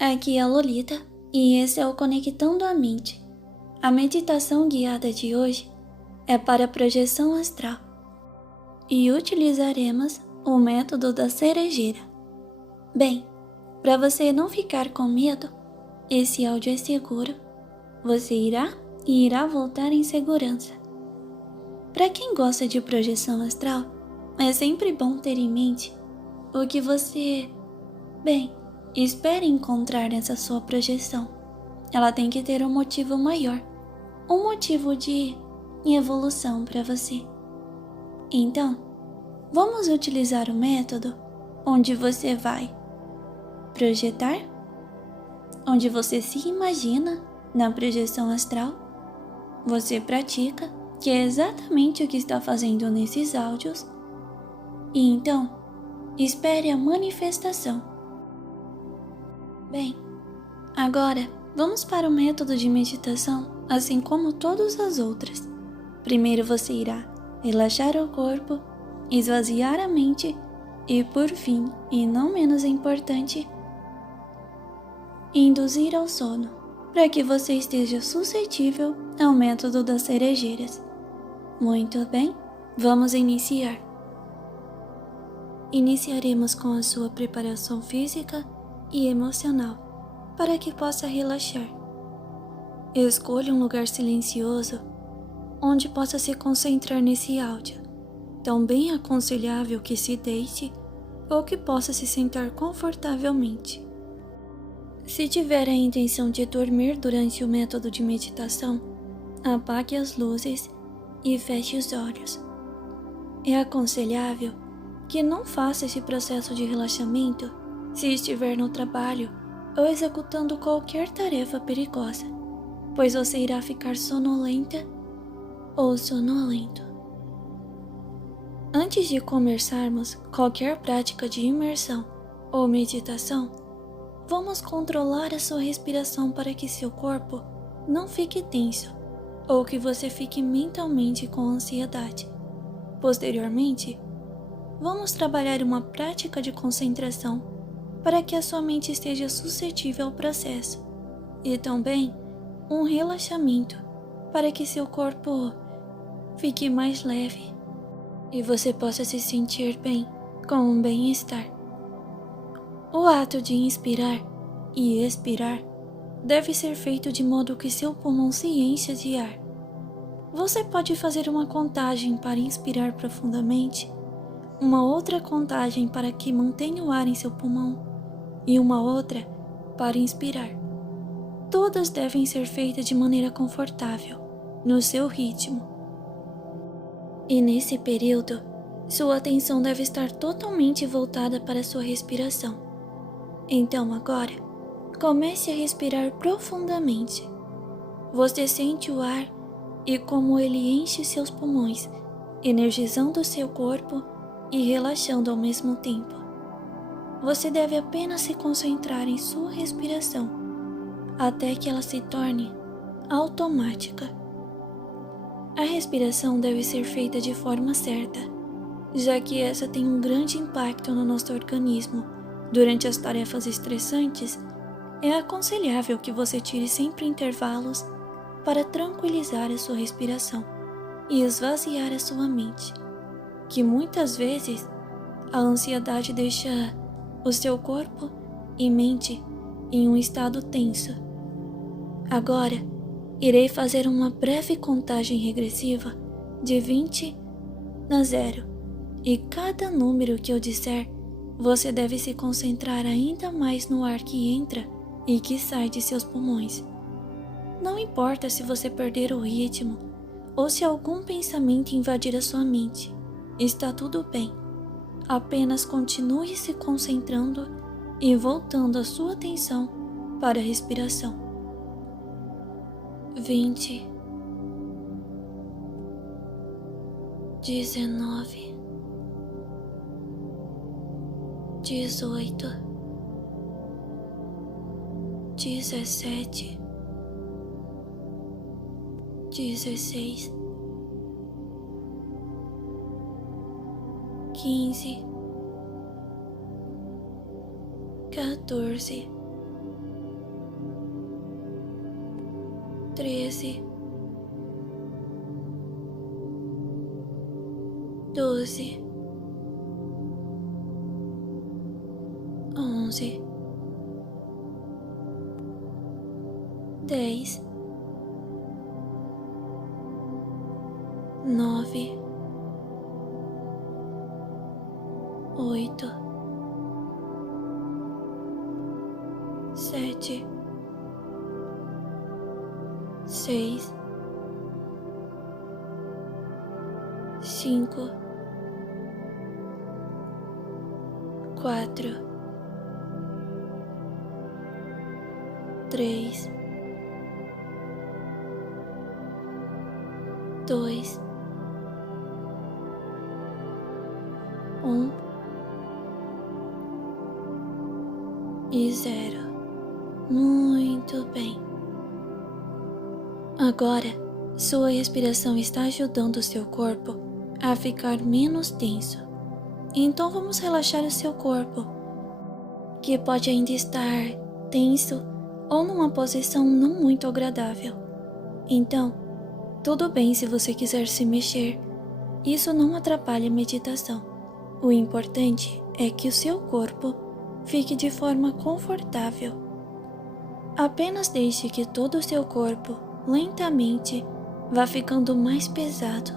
Aqui é a Lolita e esse é o Conectando a Mente. A meditação guiada de hoje é para projeção astral e utilizaremos o método da cerejeira. Bem, para você não ficar com medo, esse áudio é seguro. Você irá voltar em segurança. Para quem gosta de projeção astral, é sempre bom ter em mente o que você, espera encontrar nessa sua projeção. Ela tem que ter um motivo maior, um motivo de evolução para você. Então, vamos utilizar o método onde você vai projetar, onde você se imagina na projeção astral, você pratica, que é exatamente o que está fazendo nesses áudios, e então, espere a manifestação. Bem, agora vamos para o método de meditação, assim como todas as outras. Primeiro você irá relaxar o corpo, esvaziar a mente e, por fim, e não menos importante, induzir ao sono, para que você esteja suscetível ao método das cerejeiras. Muito bem, vamos iniciar. Iniciaremos com a sua preparação física e emocional, para que possa relaxar. Escolha um lugar silencioso, onde possa se concentrar nesse áudio, tão bem aconselhável que se deite ou que possa se sentar confortavelmente. Se tiver a intenção de dormir durante o método de meditação, apague as luzes e feche os olhos. É aconselhável que não faça esse processo de relaxamento se estiver no trabalho ou executando qualquer tarefa perigosa, pois você irá ficar sonolenta ou sonolento. Antes de começarmos qualquer prática de imersão ou meditação, vamos controlar a sua respiração para que seu corpo não fique tenso ou que você fique mentalmente com ansiedade. Posteriormente, vamos trabalhar uma prática de concentração para que a sua mente esteja suscetível ao processo e também um relaxamento para que seu corpo fique mais leve e você possa se sentir bem, com um bem-estar. O ato de inspirar e expirar deve ser feito de modo que seu pulmão se encha de ar. Você pode fazer uma contagem para inspirar profundamente, uma outra contagem para que mantenha o ar em seu pulmão e uma outra para inspirar. Todas devem ser feitas de maneira confortável, no seu ritmo. E nesse período, sua atenção deve estar totalmente voltada para sua respiração. Então agora, comece a respirar profundamente. Você sente o ar e como ele enche seus pulmões, energizando seu corpo e relaxando ao mesmo tempo. Você deve apenas se concentrar em sua respiração, até que ela se torne automática. A respiração deve ser feita de forma certa, já que essa tem um grande impacto no nosso organismo. Durante as tarefas estressantes, é aconselhável que você tire sempre intervalos para tranquilizar a sua respiração e esvaziar a sua mente, que muitas vezes a ansiedade deixa o seu corpo e mente em um estado tenso. Agora, irei fazer uma breve contagem regressiva de 20 a 0, e cada número que eu disser, você deve se concentrar ainda mais no ar que entra e que sai de seus pulmões. Não importa se você perder o ritmo ou se algum pensamento invadir a sua mente, está tudo bem. Apenas continue se concentrando e voltando a sua atenção para a respiração. 20, 19, 18, 17, 16, 15, 14, 13, 12, 11, 10, 9, 8, 7, 6, 5, 4, 3, 2, 1 e 0. Muito bem. Agora, sua respiração está ajudando o seu corpo a ficar menos tenso. Então vamos relaxar o seu corpo, que pode ainda estar tenso ou numa posição não muito agradável. Então, tudo bem se você quiser se mexer. Isso não atrapalha a meditação. O importante é que o seu corpo fique de forma confortável. Apenas deixe que todo o seu corpo lentamente vá ficando mais pesado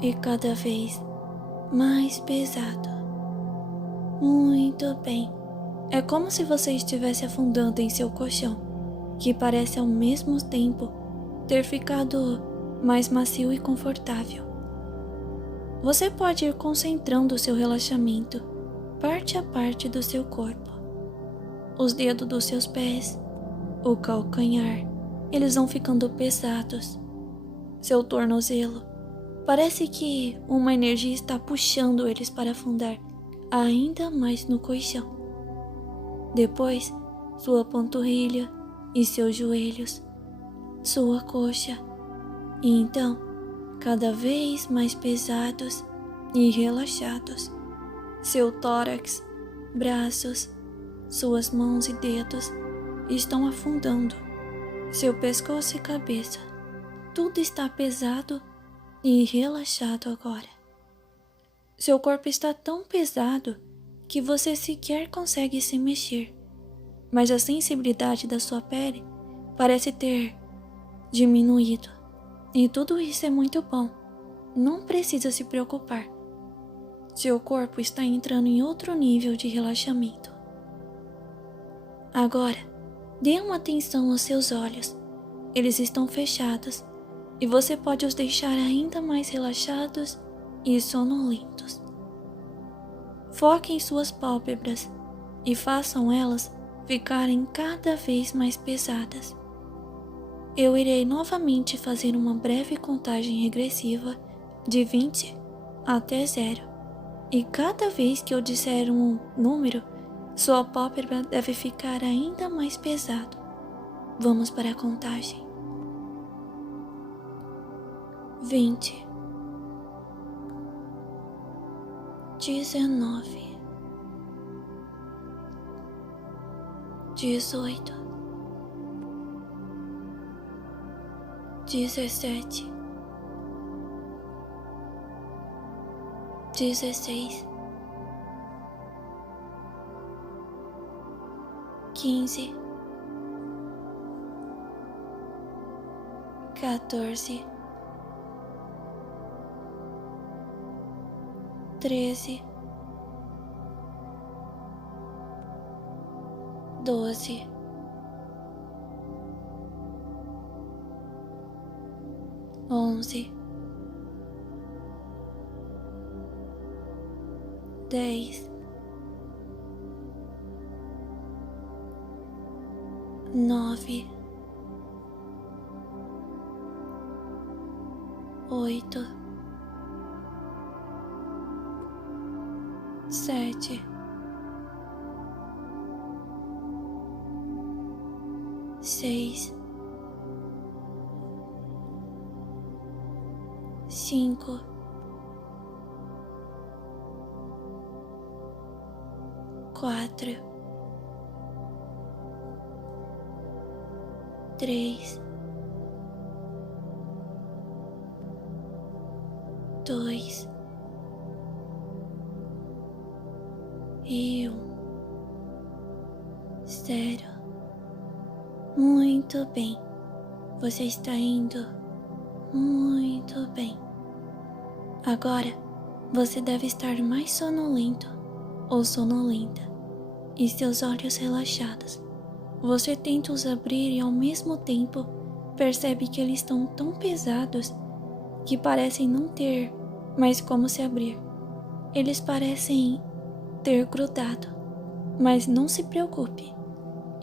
e cada vez mais pesado. Muito bem. É como se você estivesse afundando em seu colchão, que parece ao mesmo tempo ter ficado mais macio e confortável. Você pode ir concentrando o seu relaxamento parte a parte do seu corpo. Os dedos dos seus pés, o calcanhar, eles vão ficando pesados. Seu tornozelo, parece que uma energia está puxando eles para afundar ainda mais no colchão. Depois, sua panturrilha e seus joelhos, sua coxa, e então, cada vez mais pesados e relaxados. Seu tórax, braços, suas mãos e dedos estão afundando. Seu pescoço e cabeça, tudo está pesado e relaxado agora. Seu corpo está tão pesado que você sequer consegue se mexer, mas a sensibilidade da sua pele parece ter diminuído. E tudo isso é muito bom. Não precisa se preocupar. Seu corpo está entrando em outro nível de relaxamento. Agora, dê uma atenção aos seus olhos. Eles estão fechados e você pode os deixar ainda mais relaxados e sonolentos. Foque em suas pálpebras e façam elas ficarem cada vez mais pesadas. Eu irei novamente fazer uma breve contagem regressiva de 20 até 0. E cada vez que eu disser um número, sua pálpebra deve ficar ainda mais pesado. Vamos para a contagem. 20, 19, 18, 17, 16, 15, 14, 13, 12, 11, 10, 9, 8, 7, 6, 5, 4, 3, 2 e 1. 0. Muito bem. Você está indo muito bem. Agora, você deve estar mais sonolento ou sonolenta e seus olhos relaxados. Você tenta os abrir e ao mesmo tempo percebe que eles estão tão pesados que parecem não ter mais como se abrir. Eles parecem ter grudado, mas não se preocupe.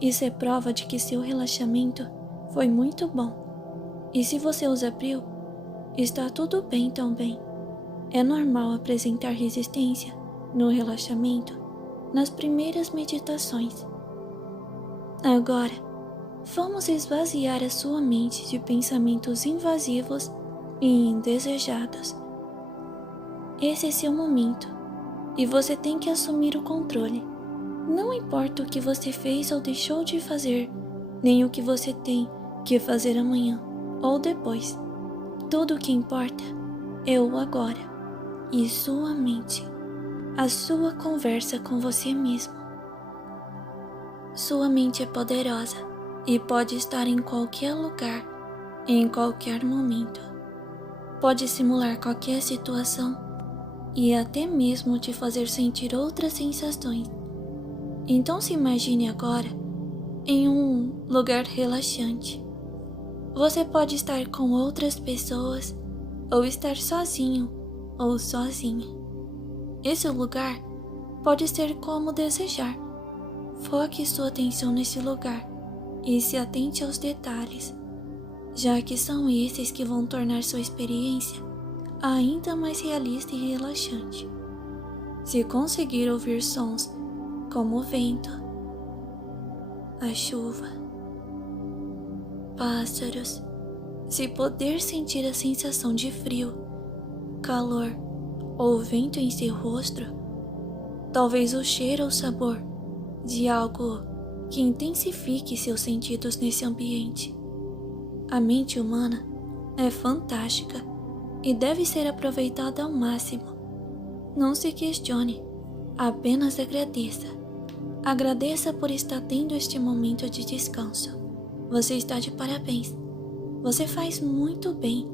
Isso é prova de que seu relaxamento foi muito bom. E se você os abriu, está tudo bem também. É normal apresentar resistência no relaxamento nas primeiras meditações. Agora, vamos esvaziar a sua mente de pensamentos invasivos e indesejados. Esse é seu momento e você tem que assumir o controle. Não importa o que você fez ou deixou de fazer, nem o que você tem que fazer amanhã ou depois. Tudo o que importa é o agora e sua mente, a sua conversa com você mesmo. Sua mente é poderosa e pode estar em qualquer lugar, em qualquer momento. Pode simular qualquer situação e até mesmo te fazer sentir outras sensações. Então se imagine agora em um lugar relaxante. Você pode estar com outras pessoas ou estar sozinho ou sozinha. Esse lugar pode ser como desejar. Foque sua atenção nesse lugar e se atente aos detalhes, já que são esses que vão tornar sua experiência ainda mais realista e relaxante. Se conseguir ouvir sons como o vento, a chuva, pássaros, se poder sentir a sensação de frio, calor ou vento em seu rosto, talvez o cheiro ou sabor de algo que intensifique seus sentidos nesse ambiente. A mente humana é fantástica e deve ser aproveitada ao máximo. Não se questione, apenas agradeça. Agradeça por estar tendo este momento de descanso. Você está de parabéns. Você faz muito bem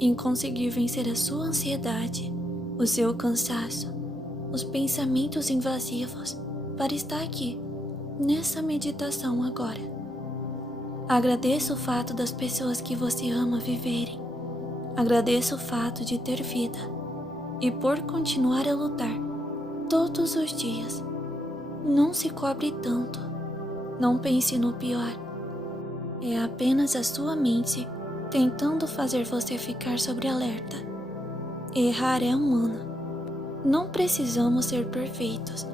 em conseguir vencer a sua ansiedade, o seu cansaço, os pensamentos invasivos para estar aqui, nessa meditação agora. Agradeça o fato das pessoas que você ama viverem. Agradeça o fato de ter vida e por continuar a lutar todos os dias. Não se cobre tanto. Não pense no pior. É apenas a sua mente tentando fazer você ficar sobre alerta. Errar é humano. Não precisamos ser perfeitos.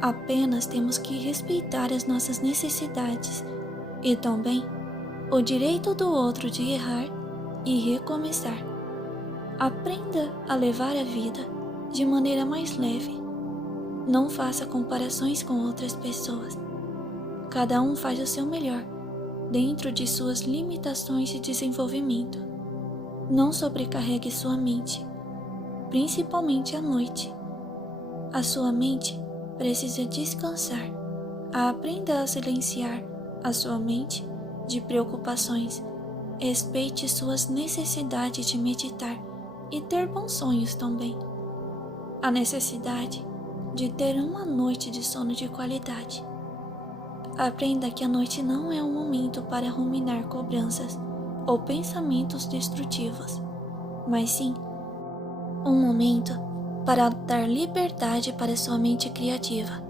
Apenas temos que respeitar as nossas necessidades e também o direito do outro de errar e recomeçar. Aprenda a levar a vida de maneira mais leve. Não faça comparações com outras pessoas. Cada um faz o seu melhor dentro de suas limitações de desenvolvimento. Não sobrecarregue sua mente, principalmente à noite. A sua mente precisa descansar. Aprenda a silenciar a sua mente de preocupações. Respeite suas necessidades de meditar e ter bons sonhos também. A necessidade de ter uma noite de sono de qualidade. Aprenda que a noite não é um momento para ruminar cobranças ou pensamentos destrutivos, mas sim um momento para dar liberdade para sua mente criativa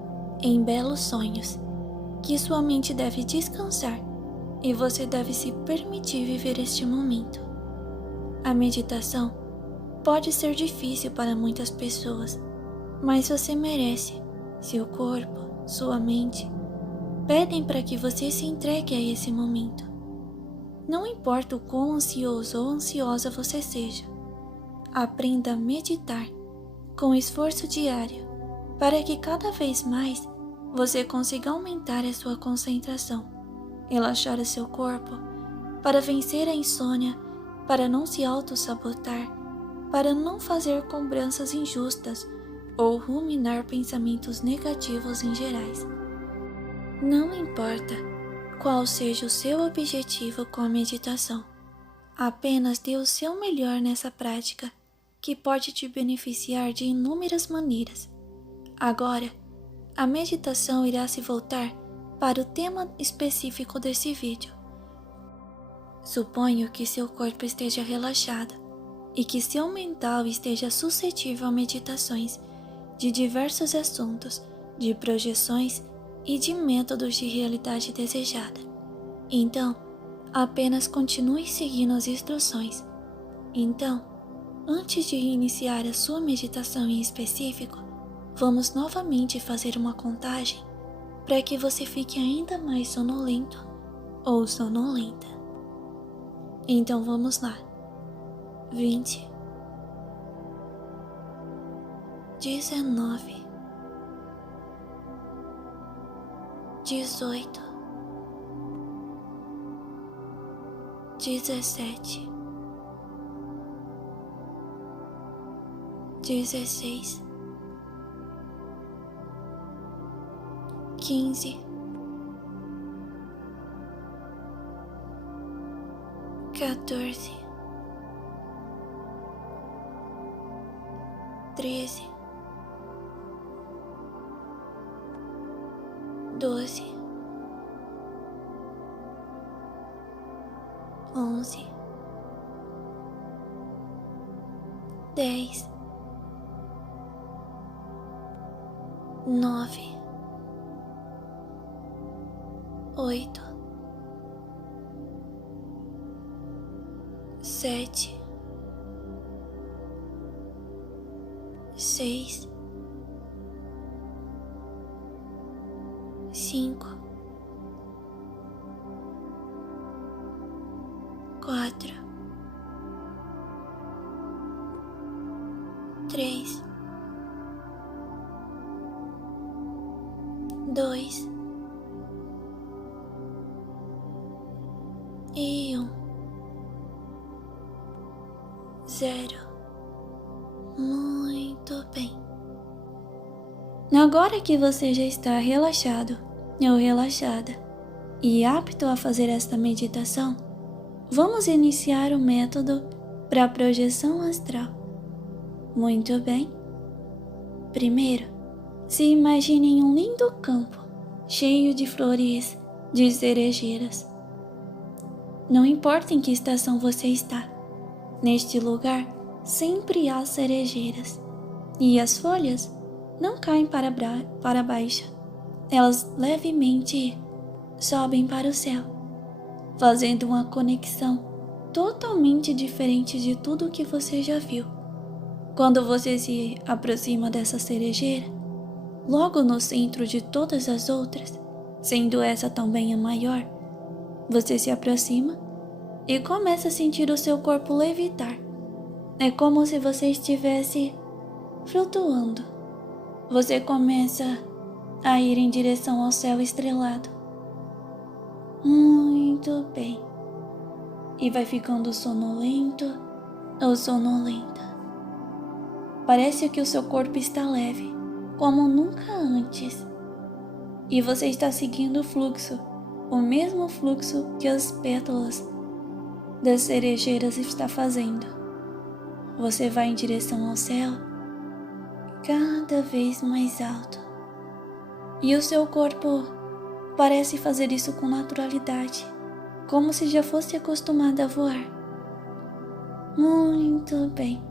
em belos sonhos, que sua mente deve descansar e você deve se permitir viver este momento. A meditação pode ser difícil para muitas pessoas, mas você merece. Seu corpo, sua mente pedem para que você se entregue a esse momento. Não importa o quão ansioso ou ansiosa você seja, aprenda a meditar com esforço diário para que cada vez mais você consiga aumentar a sua concentração, relaxar o seu corpo para vencer a insônia, para não se auto-sabotar, para não fazer cobranças injustas ou ruminar pensamentos negativos em gerais. Não importa qual seja o seu objetivo com a meditação, apenas dê o seu melhor nessa prática, que pode te beneficiar de inúmeras maneiras. Agora, a meditação irá se voltar para o tema específico desse vídeo. Suponho que seu corpo esteja relaxado e que seu mental esteja suscetível a meditações de diversos assuntos, de projeções e de métodos de realidade desejada. Então, apenas continue seguindo as instruções. Então, antes de iniciar a sua meditação em específico, vamos novamente fazer uma contagem para que você fique ainda mais sonolento ou sonolenta. Então vamos lá. 20, 19, 18, 17, 16, 15, 14, 13, 12, 11, 10, 9, 8, 7, 6, 5, 4, 3, 2 e 1. 0. Muito bem. Agora que você já está relaxado ou relaxada e apto a fazer esta meditação, vamos iniciar o método para a projeção astral. Muito bem. Primeiro, se imagine em um lindo campo cheio de flores de cerejeiras. Não importa em que estação você está, neste lugar sempre há cerejeiras e as folhas não caem para baixo, elas levemente sobem para o céu, fazendo uma conexão totalmente diferente de tudo o que você já viu. Quando você se aproxima dessa cerejeira, logo no centro de todas as outras, sendo essa também a maior, você se aproxima e começa a sentir o seu corpo levitar. É como se você estivesse flutuando. Você começa a ir em direção ao céu estrelado. Muito bem. E vai ficando sonolento ou sonolenta. Parece que o seu corpo está leve, como nunca antes. E você está seguindo o fluxo, o mesmo fluxo que as pétalas das cerejeiras está fazendo. Você vai em direção ao céu, cada vez mais alto. E o seu corpo parece fazer isso com naturalidade, como se já fosse acostumado a voar. Muito bem.